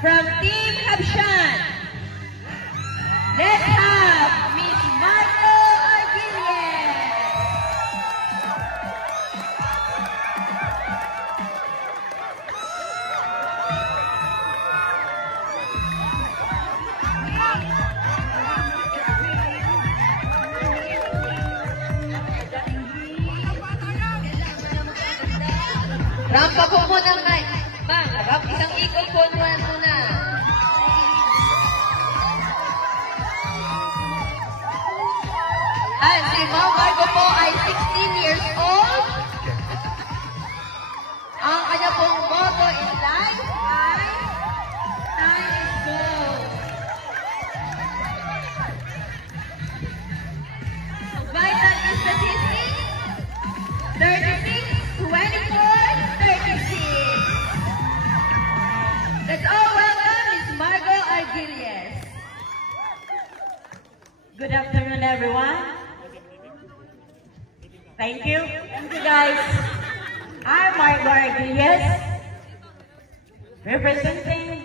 from Team Habshan, let's have Miss Marco Arguelles. Rampa po muna, Mike. Ma'am, isang ikot po naman muna. At si Ma'am Marco po ay 16 years old. Ang kanya pong motto in life ay time is gold. Vital statistics, 36, 24, 36. Let's all welcome Ms. Marco Arguelles. Good afternoon, everyone. Thank you. Thank you, guys. I'm Marco Arguelles, representing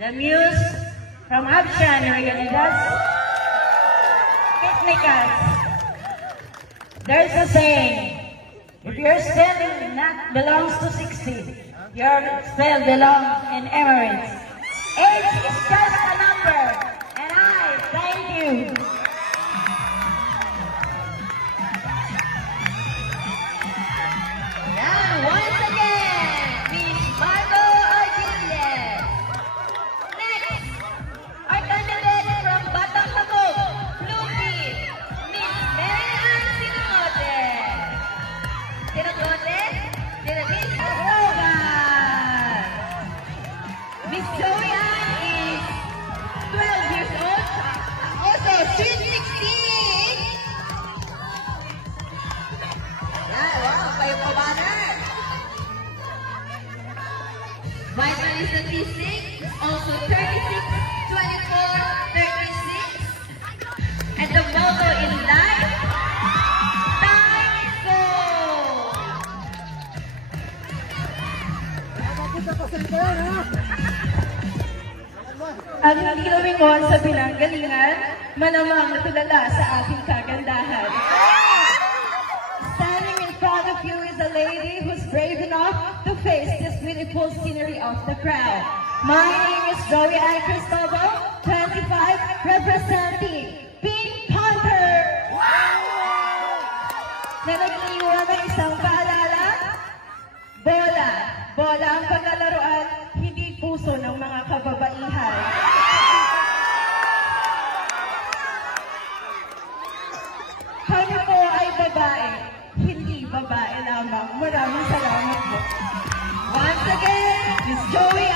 the Muse from Habshan, Realidad Technicas. There's a saying, if your still not belongs to 60, your still belong in Emirates. Age is just a number, and I thank you. Now, once again, Ms. Marco Arguelles. Next, our candidate from Batang Habog, Blue Team, Ms. Mary Ann Sinagote. Sinagote? Miss Joey Ann is 12 years old, also she's 16. Wow, kayo pa ba na? Vital statistics, also 36, 24, 36. And the motto in life, time is gold. Ang hindi lumingon sa pinanggalingan, malamang natulala sa ating kagandahan. Standing in front of you is a lady who's brave enough to face this beautiful scenery of the crowd. My name is Joey I. Cristobal, 25, representing Pink Panther! Na nag-iwan ng isang paalala, bola. Bola ang paglalaroan, hindi puso ng mga kababaihan. Kami po ay babae, hindi babae lamang. Maraming salamat po. Once again, Miss Joey